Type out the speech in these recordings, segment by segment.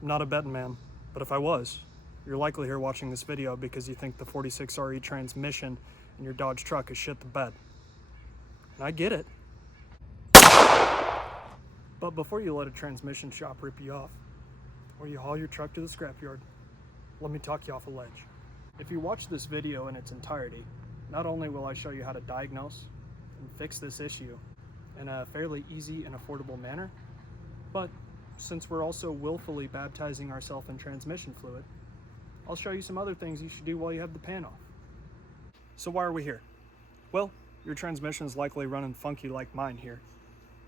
I'm not a betting man, but if I was, you're likely here watching this video because you think the 46RE transmission in your Dodge truck is shit the bed. And I get it. But before you let a transmission shop rip you off, or you haul your truck to the scrapyard, let me talk you off a ledge. If you watch this video in its entirety, not only will I show you how to diagnose and fix this issue in a fairly easy and affordable manner, but since we're also willfully baptizing ourselves in transmission fluid, I'll show you some other things you should do while you have the pan off. So why are we here? Well, your transmission is likely running funky like mine here.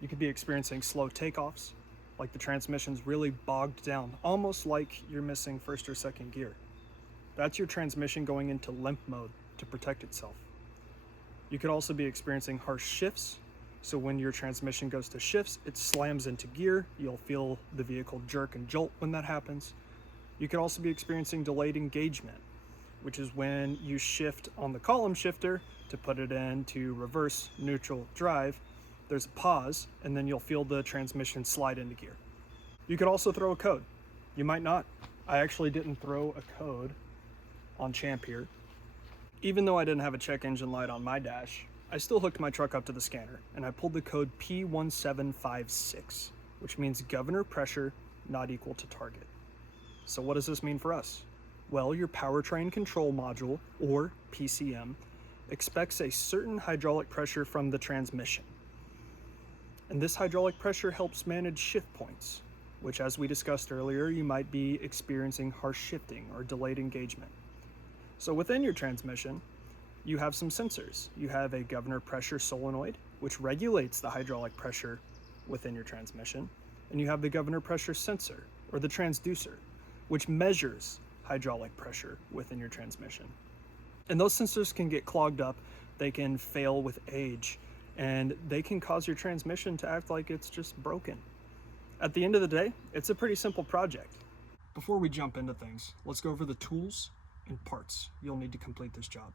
You could be experiencing slow takeoffs, like the transmission's really bogged down, almost like you're missing first or second gear. That's your transmission going into limp mode to protect itself. You could also be experiencing harsh shifts, so when your transmission goes to shifts, it slams into gear. You'll feel the vehicle jerk and jolt when that happens. You could also be experiencing delayed engagement, which is when you shift on the column shifter to put it into reverse, neutral, drive. There's a pause, and then you'll feel the transmission slide into gear. You could also throw a code. You might not. I actually didn't throw a code on Champ here. Even though I didn't have a check engine light on my dash, I still hooked my truck up to the scanner, and I pulled the code P1756, which means governor pressure not equal to target. So what does this mean for us? Well, your powertrain control module, or PCM, expects a certain hydraulic pressure from the transmission. And this hydraulic pressure helps manage shift points, which, as we discussed earlier, you might be experiencing harsh shifting or delayed engagement. So within your transmission, you have some sensors. You have a governor pressure solenoid, which regulates the hydraulic pressure within your transmission. And you have the governor pressure sensor, or the transducer, which measures hydraulic pressure within your transmission. And those sensors can get clogged up, they can fail with age, and they can cause your transmission to act like it's just broken. At the end of the day, it's a pretty simple project. Before we jump into things, let's go over the tools and parts you'll need to complete this job.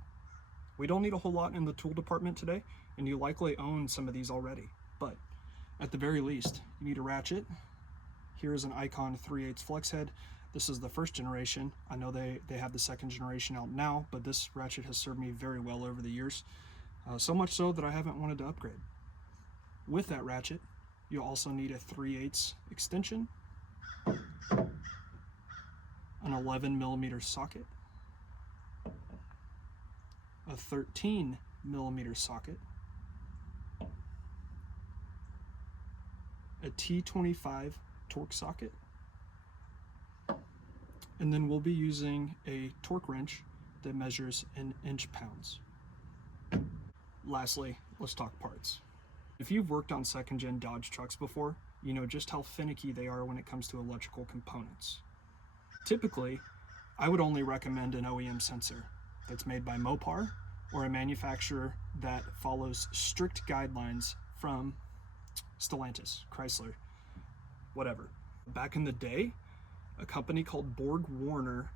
We don't need a whole lot in the tool department today, and you likely own some of these already, but at the very least, you need a ratchet. Here is an Icon 3/8 flex head. This is the first generation. I know they have the second generation out now, but this ratchet has served me very well over the years. So much so that I haven't wanted to upgrade. With that ratchet, you'll also need a 3/8 extension, an 11mm socket, a 13mm socket, a T25 Torx socket, and then we'll be using a torque wrench that measures in inch-pounds. Lastly, let's talk parts. If you've worked on second-gen Dodge trucks before, you know just how finicky they are when it comes to electrical components. Typically, I would only recommend an OEM sensor that's made by Mopar or a manufacturer that follows strict guidelines from Stellantis, Chrysler, whatever. Back in the day, a company called Borg-Warner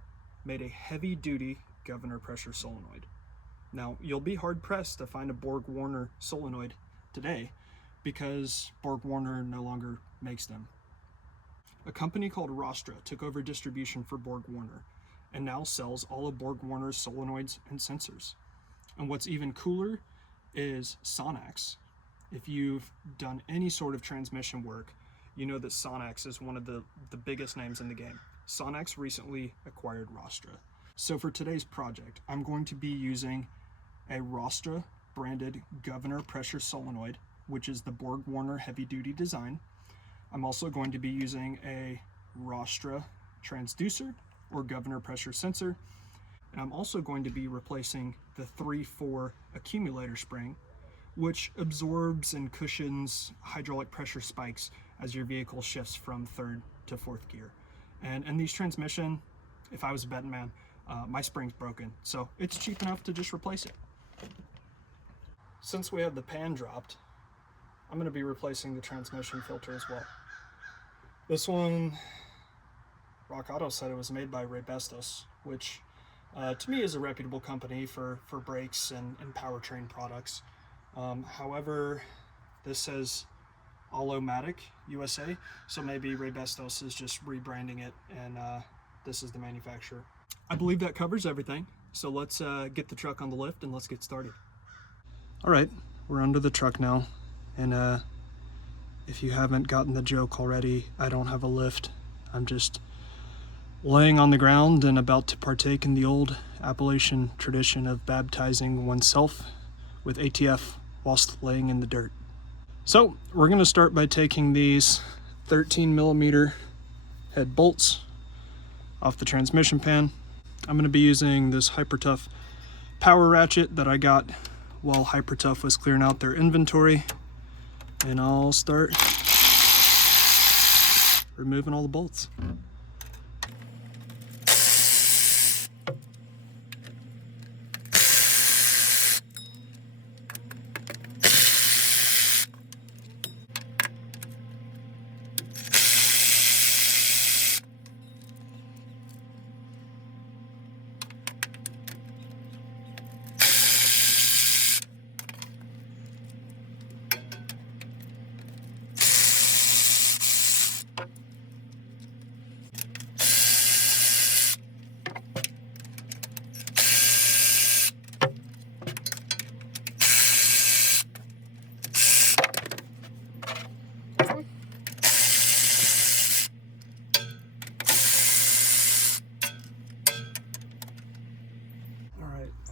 made a heavy-duty governor pressure solenoid. Now, you'll be hard-pressed to find a Borg-Warner solenoid today because Borg-Warner no longer makes them. A company called Rostra took over distribution for Borg-Warner and now sells all of Borg-Warner's solenoids and sensors. And what's even cooler is Sonnax. If you've done any sort of transmission work, you know that Sonnax is one of the biggest names in the game. Sonnax recently acquired Rostra. So for today's project, I'm going to be using a Rostra branded governor pressure solenoid, which is the Borg-Warner heavy-duty design. I'm also going to be using a Rostra transducer or governor pressure sensor. And I'm also going to be replacing the 3/4 accumulator spring, which absorbs and cushions hydraulic pressure spikes as your vehicle shifts from third to fourth gear. And in these transmission, if I was a betting man, my spring's broken, so it's cheap enough to just replace it. Since we have the pan dropped, I'm going to be replacing the transmission filter as well. This one, Rock Auto said it was made by Raybestos, which to me is a reputable company for brakes and powertrain products. However, this says Allomatic USA, so maybe Raybestos is just rebranding it, and this is the manufacturer. I believe that covers everything, so let's get the truck on the lift and let's get started. All right, we're under the truck now, and if you haven't gotten the joke already, I don't have a lift. I'm just laying on the ground and about to partake in the old Appalachian tradition of baptizing oneself with ATF whilst laying in the dirt. So we're going to start by taking these 13mm head bolts off the transmission pan. I'm going to be using this Hyper Tough power ratchet that I got while Hyper Tough was clearing out their inventory, and I'll start removing all the bolts.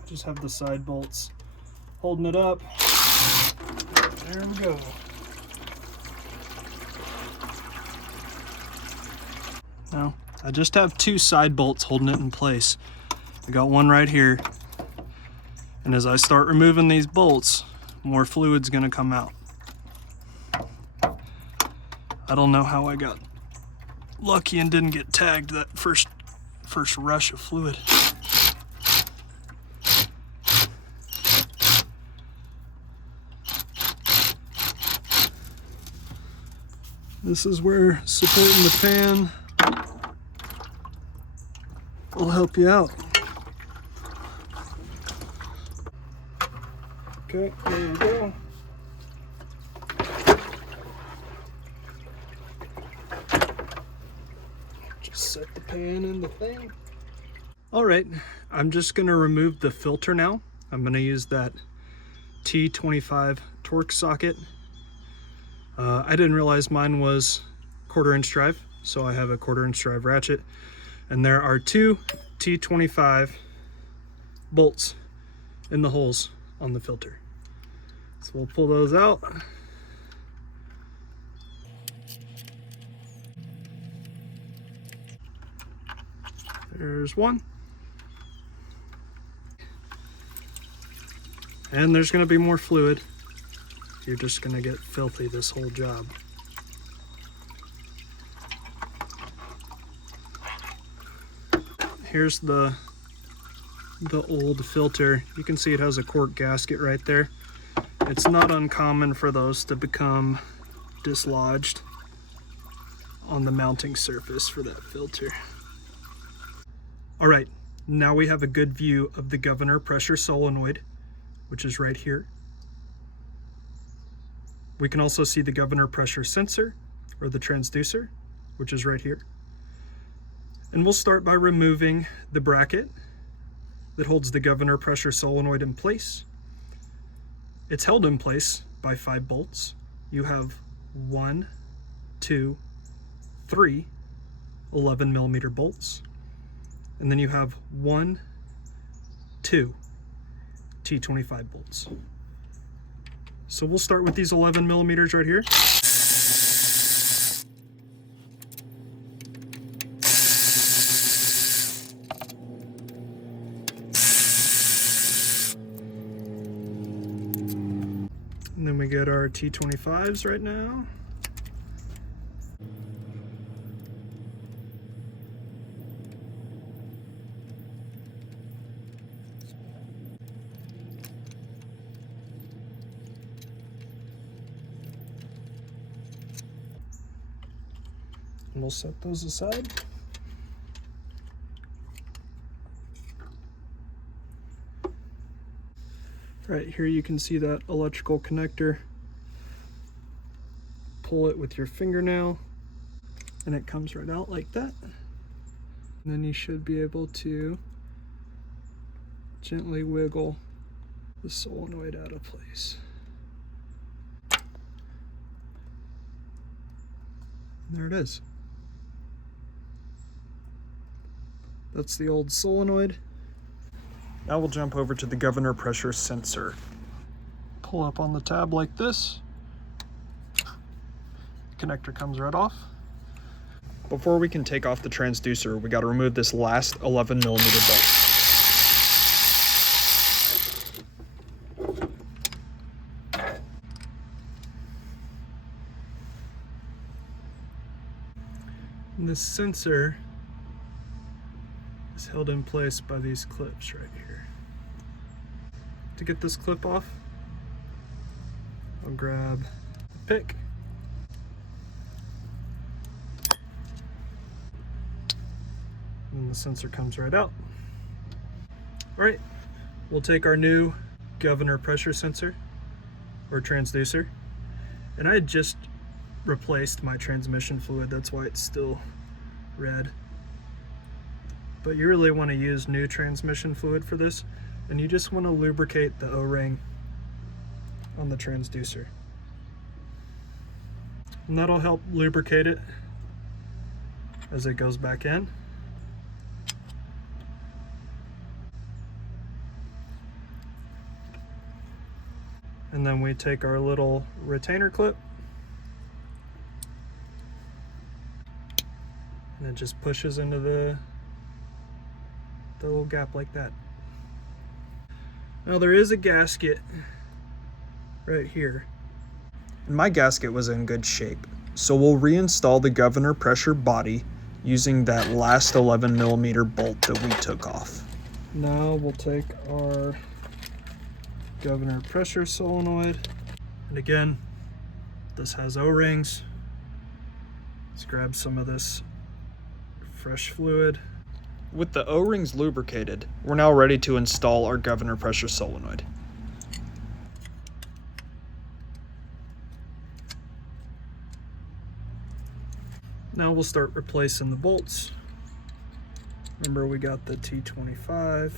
Just have the side bolts holding it up. There we go. Now, I just have two side bolts holding it in place. I got one right here. And as I start removing these bolts, more fluid's gonna come out. I don't know how I got lucky and didn't get tagged that first rush of fluid. This is where supporting the pan will help you out. Okay, there we go. Just set the pan in the thing. All right, I'm just gonna remove the filter now. I'm gonna use that T25 Torx socket. I didn't realize mine was 1/4" drive, so I have a 1/4" drive ratchet, and there are two T25 bolts in the holes on the filter. So we'll pull those out. There's one. And there's going to be more fluid. You're just going to get filthy this whole job. Here's the old filter. You can see it has a quart gasket right there. It's not uncommon for those to become dislodged on the mounting surface for that filter. All right, now we have a good view of the governor pressure solenoid, which is right here. We can also see the governor pressure sensor, or the transducer, which is right here. And we'll start by removing the bracket that holds the governor pressure solenoid in place. It's held in place by 5 bolts. You have 1, 2, 3 11mm bolts. And then you have 1, 2 T25 bolts. So we'll start with these 11mm right here. And then we get our T25s right now. And we'll set those aside. Right here you can see that electrical connector pull it with your fingernail and it comes right out like that. And then you should be able to gently wiggle the solenoid out of place. And there it is. That's the old solenoid. Now we'll jump over to the governor pressure sensor. Pull up on the tab like this. Connector comes right off. Before we can take off the transducer, we got to remove this last 11 millimeter bolt. And this sensor is held in place by these clips right here. To get this clip off, I'll grab a pick. And the sensor comes right out. All right, we'll take our new governor pressure sensor or transducer, and I just replaced my transmission fluid, that's why it's still red. But you really want to use new transmission fluid for this, and you just want to lubricate the O-ring on the transducer. And that'll help lubricate it as it goes back in. And then we take our little retainer clip and it just pushes into the little gap like that. Now there is a gasket right here. And my gasket was in good shape, so we'll reinstall the governor pressure body using that last 11 millimeter bolt that we took off. Now we'll take our governor pressure solenoid, and again, this has O-rings. Let's grab some of this fresh fluid. With the O-rings lubricated, we're now ready to install our governor pressure solenoid. Now we'll start replacing the bolts. Remember, we got the T25.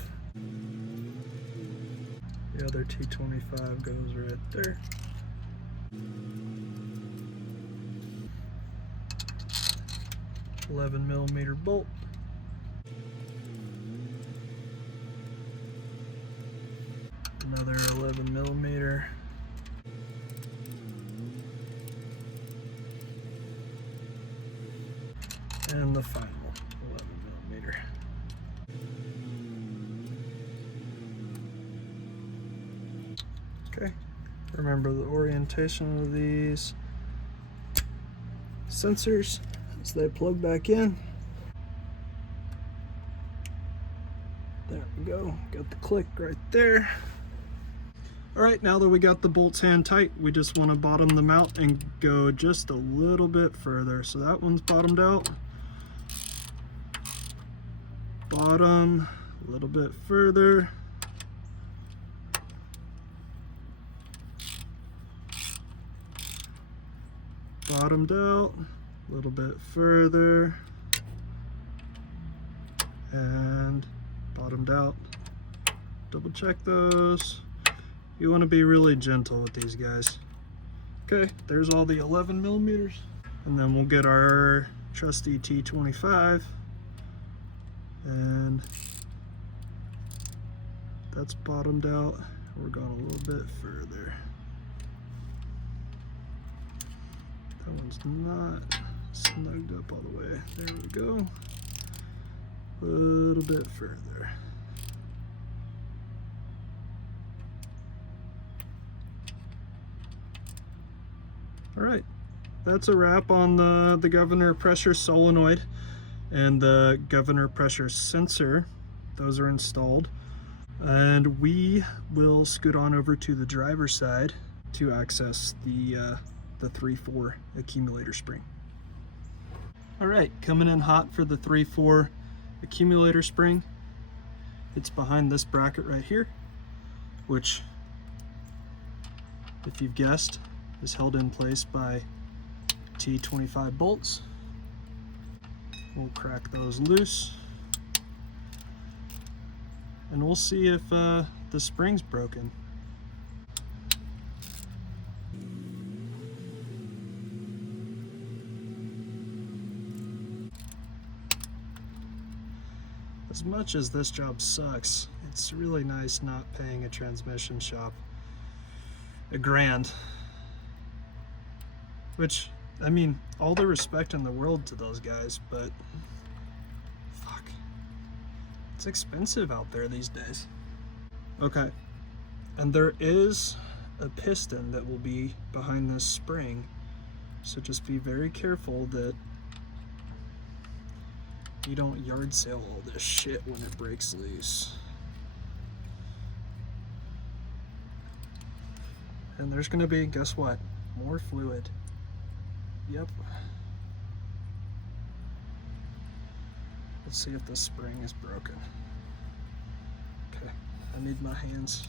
The other T25 goes right there. .11 millimeter bolt. Another 11 millimeter. And the final 11 millimeter. Okay, remember the orientation of these sensors as they plug back in. There we go, got the click right there. All right, now that we got the bolts hand tight, we just want to bottom them out and go just a little bit further. So that one's bottomed out. Bottom, a little bit further. Bottomed out, a little bit further. And bottomed out. Double check those. You want to be really gentle with these guys. Okay, there's all the 11 millimeters. And then we'll get our trusty T25. And that's bottomed out. We're going a little bit further. That one's not snugged up all the way. There we go. A little bit further. All right, that's a wrap on the governor pressure solenoid and the governor pressure sensor. Those are installed. And we will scoot on over to the driver's side to access the 3/4 accumulator spring. All right, coming in hot for the 3/4 accumulator spring. It's behind this bracket right here, which, if you've guessed, is held in place by T25 bolts. We'll crack those loose, and we'll see if the spring's broken. As much as this job sucks, it's really nice not paying a transmission shop $1,000. Which, I mean, all the respect in the world to those guys, but fuck, it's expensive out there these days. Okay, and there is a piston that will be behind this spring, so just be very careful that you don't yard sale all this shit when it breaks loose. And there's gonna be, guess what? More fluid. Yep. Let's see if the spring is broken. Okay, I need my hands.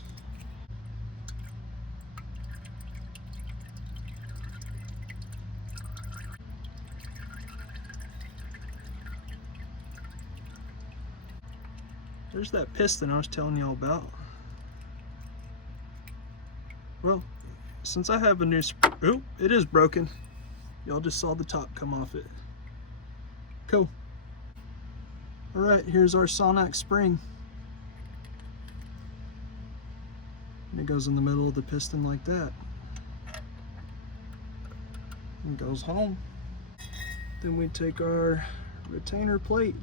There's that piston I was telling y'all about. Well, since I have a new oh, it is broken. Y'all just saw the top come off it. Cool. Alright, here's our Sonnax spring. And it goes in the middle of the piston like that. And goes home. Then we take our retainer plate.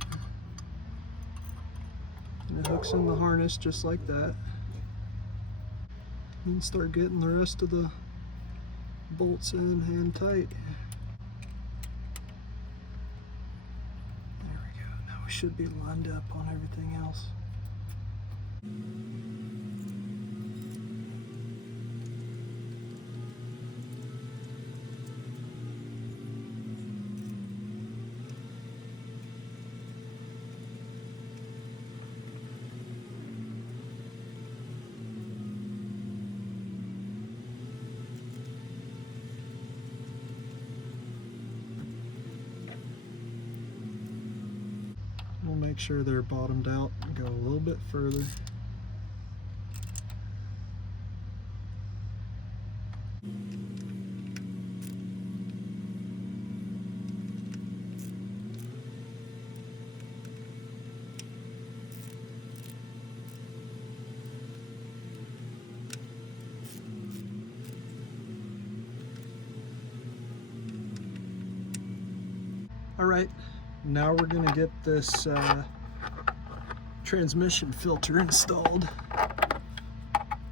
And it hooks in the harness just like that. And start getting the rest of the bolts in hand tight. There we go. Now we should be lined up on everything else. We'll make sure they're bottomed out and go a little bit further. All right. Now we're gonna get this transmission filter installed.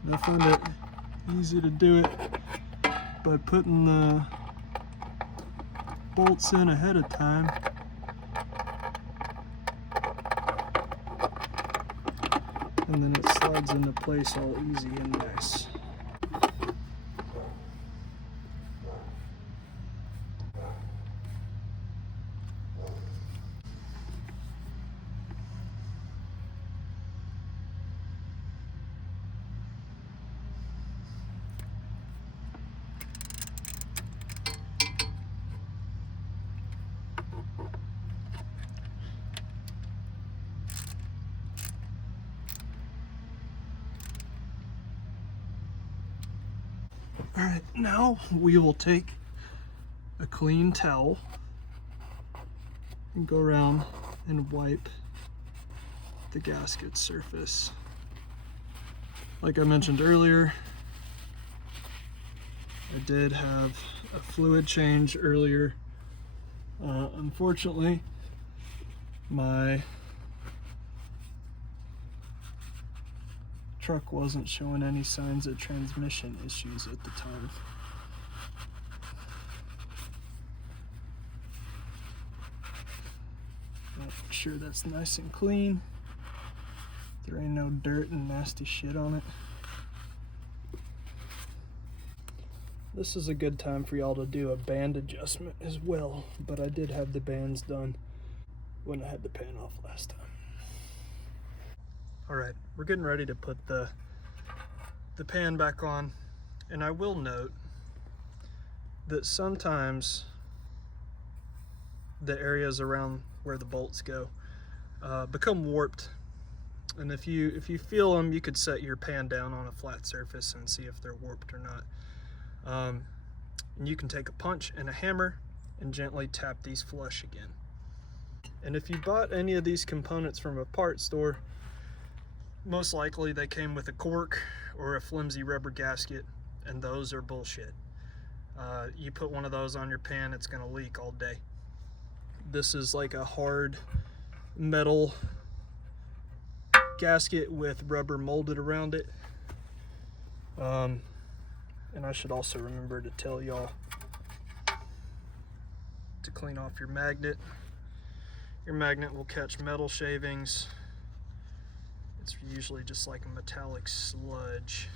And I found it easy to do it by putting the bolts in ahead of time. And then it slides into place all easy and nice. All right, now we will take a clean towel and go around and wipe the gasket surface. Like I mentioned earlier, I did have a fluid change earlier. Unfortunately, my truck wasn't showing any signs of transmission issues at the time. Make sure that's nice and clean. There ain't no dirt and nasty shit on it. This is a good time for y'all to do a band adjustment as well, but I did have the bands done when I had the pan off last time. All right, we're getting ready to put the pan back on, and I will note that sometimes the areas around where the bolts go become warped. And if you feel them, you could set your pan down on a flat surface and see if they're warped or not. And you can take a punch and a hammer and gently tap these flush again. And if you bought any of these components from a parts store, most likely they came with a cork or a flimsy rubber gasket, and those are bullshit. You put one of those on your pan, it's gonna leak all day. This is like a hard metal gasket with rubber molded around it. And I should also remember to tell y'all to clean off your magnet. Your magnet will catch metal shavings. It's usually just like a metallic sludge.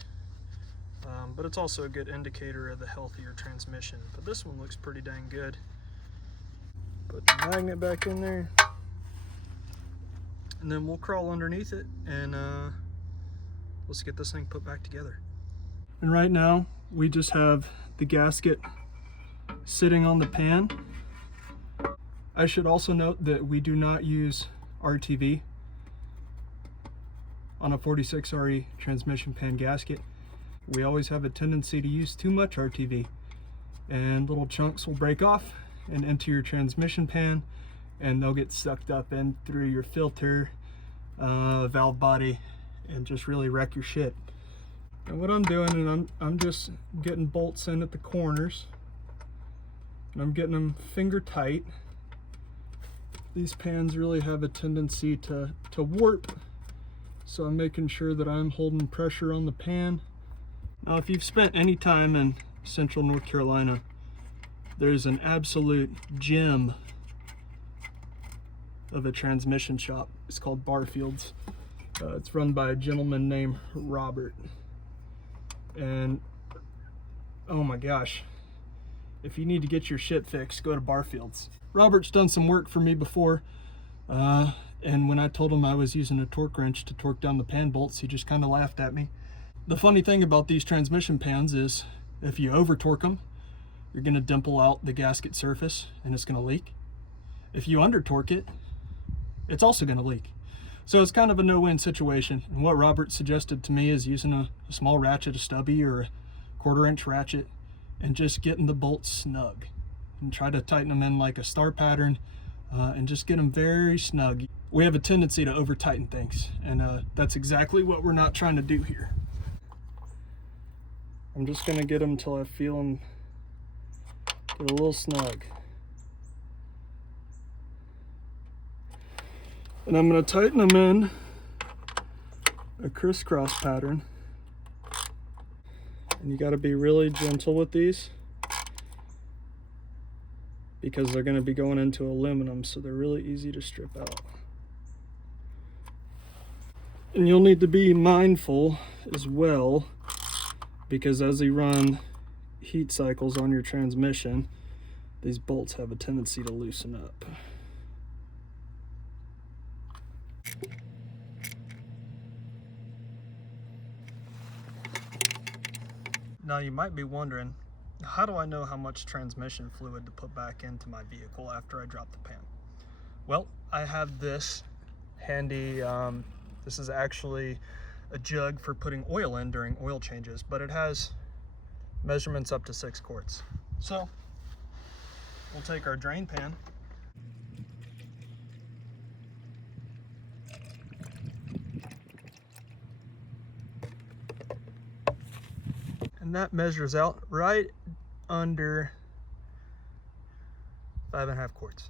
But it's also a good indicator of the health of your transmission. But this one looks pretty dang good. Put the magnet back in there. And then we'll crawl underneath it and let's get this thing put back together. And right now, we just have the gasket sitting on the pan. I should also note that we do not use RTV on a 46RE transmission pan gasket. We always have a tendency to use too much RTV, and little chunks will break off and into your transmission pan, and they'll get sucked up in through your filter, valve body, and just really wreck your shit. And what I'm doing is I'm just getting bolts in at the corners, and I'm getting them finger tight. These pans really have a tendency to warp, so I'm making sure that I'm holding pressure on the pan. Now, if you've spent any time in central North Carolina, there's an absolute gem of a transmission shop. It's called Barfield's. It's run by a gentleman named Robert. And oh my gosh, if you need to get your shit fixed, go to Barfield's. Robert's done some work for me before, and when I told him I was using a torque wrench to torque down the pan bolts, he just kind of laughed at me. The funny thing about these transmission pans is if you over torque them, you're going to dimple out the gasket surface and it's going to leak. If you under torque it, it's also going to leak. So it's kind of a no-win situation. And what Robert suggested to me is using a small ratchet, a stubby, or a 1/4 inch ratchet, and just getting the bolts snug. And try to tighten them in like a star pattern, and just get them very snug. We have a tendency to over tighten things, and that's exactly what we're not trying to do here. I'm just gonna get them till I feel them get a little snug. And I'm gonna tighten them in a crisscross pattern. And you gotta be really gentle with these, because they're going to be going into aluminum, so they're really easy to strip out. And you'll need to be mindful as well, because as you run heat cycles on your transmission, these bolts have a tendency to loosen up. Now you might be wondering, how do I know how much transmission fluid to put back into my vehicle after I drop the pan? Well, I have this handy, this is actually a jug for putting oil in during oil changes, but it has measurements up to 6 quarts. So we'll take our drain pan, and that measures out right under 5.5 quarts.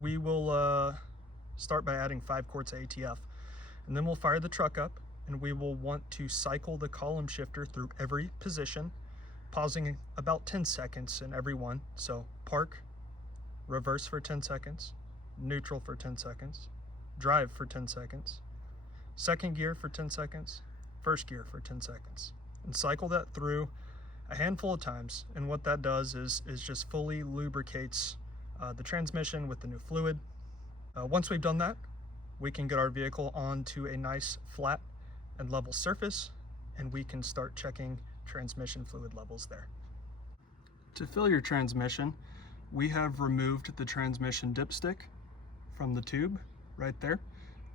We will start by adding 5 quarts of ATF, and then we'll fire the truck up, and we will want to cycle the column shifter through every position, pausing about 10 seconds in every one. So park, reverse for 10 seconds, neutral for 10 seconds, drive for 10 seconds, second gear for 10 seconds, first gear for 10 seconds, and cycle that through a handful of times. And what that does is just fully lubricates the transmission with the new fluid. Once we've done that, we can get our vehicle onto a nice flat and level surface, and we can start checking transmission fluid levels there. To fill your transmission, we have removed the transmission dipstick from the tube right there.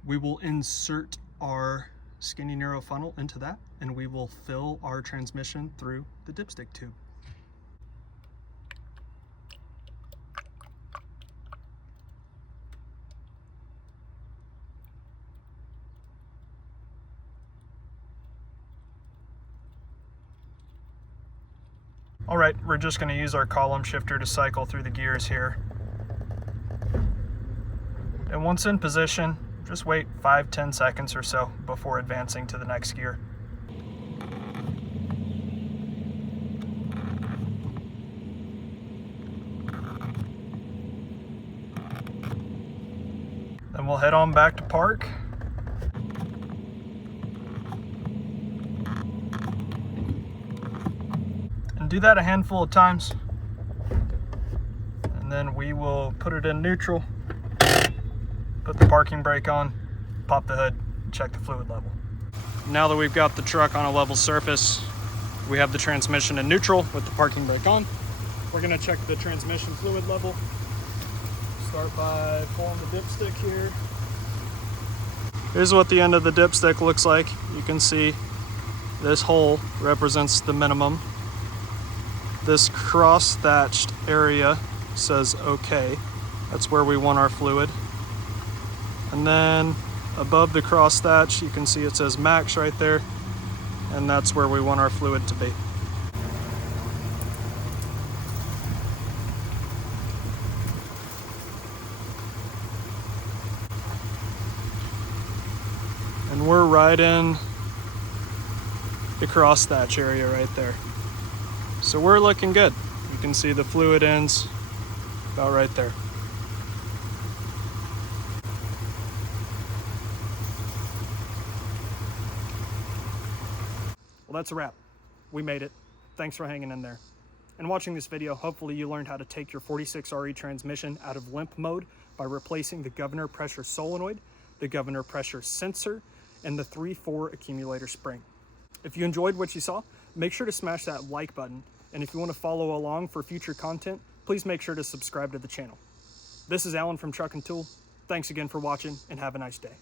We will insert our skinny narrow funnel into that, and we will fill our transmission through the dipstick tube. All right, we're just going to use our column shifter to cycle through the gears here. And once in position, just wait 5-10 seconds or so before advancing to the next gear. Then we'll head on back to park. And do that a handful of times. And then we will put it in neutral, put the parking brake on, pop the hood, check the fluid level. Now that we've got the truck on a level surface, we have the transmission in neutral with the parking brake on. We're gonna check the transmission fluid level. Start by pulling the dipstick here. Here's what the end of the dipstick looks like. You can see this hole represents the minimum. This cross-thatched area says okay. That's where we want our fluid. And then above the cross thatch, you can see it says max right there, and that's where we want our fluid to be. And we're right in the cross thatch area right there. So we're looking good. You can see the fluid ends about right there. Well, that's a wrap. We made it. Thanks for hanging in there. And watching this video, hopefully you learned how to take your 46RE transmission out of limp mode by replacing the governor pressure solenoid, the governor pressure sensor, and the 3/4 accumulator spring. If you enjoyed what you saw, make sure to smash that like button. And if you want to follow along for future content, please make sure to subscribe to the channel. This is Alan from Truck and Tool. Thanks again for watching, and have a nice day.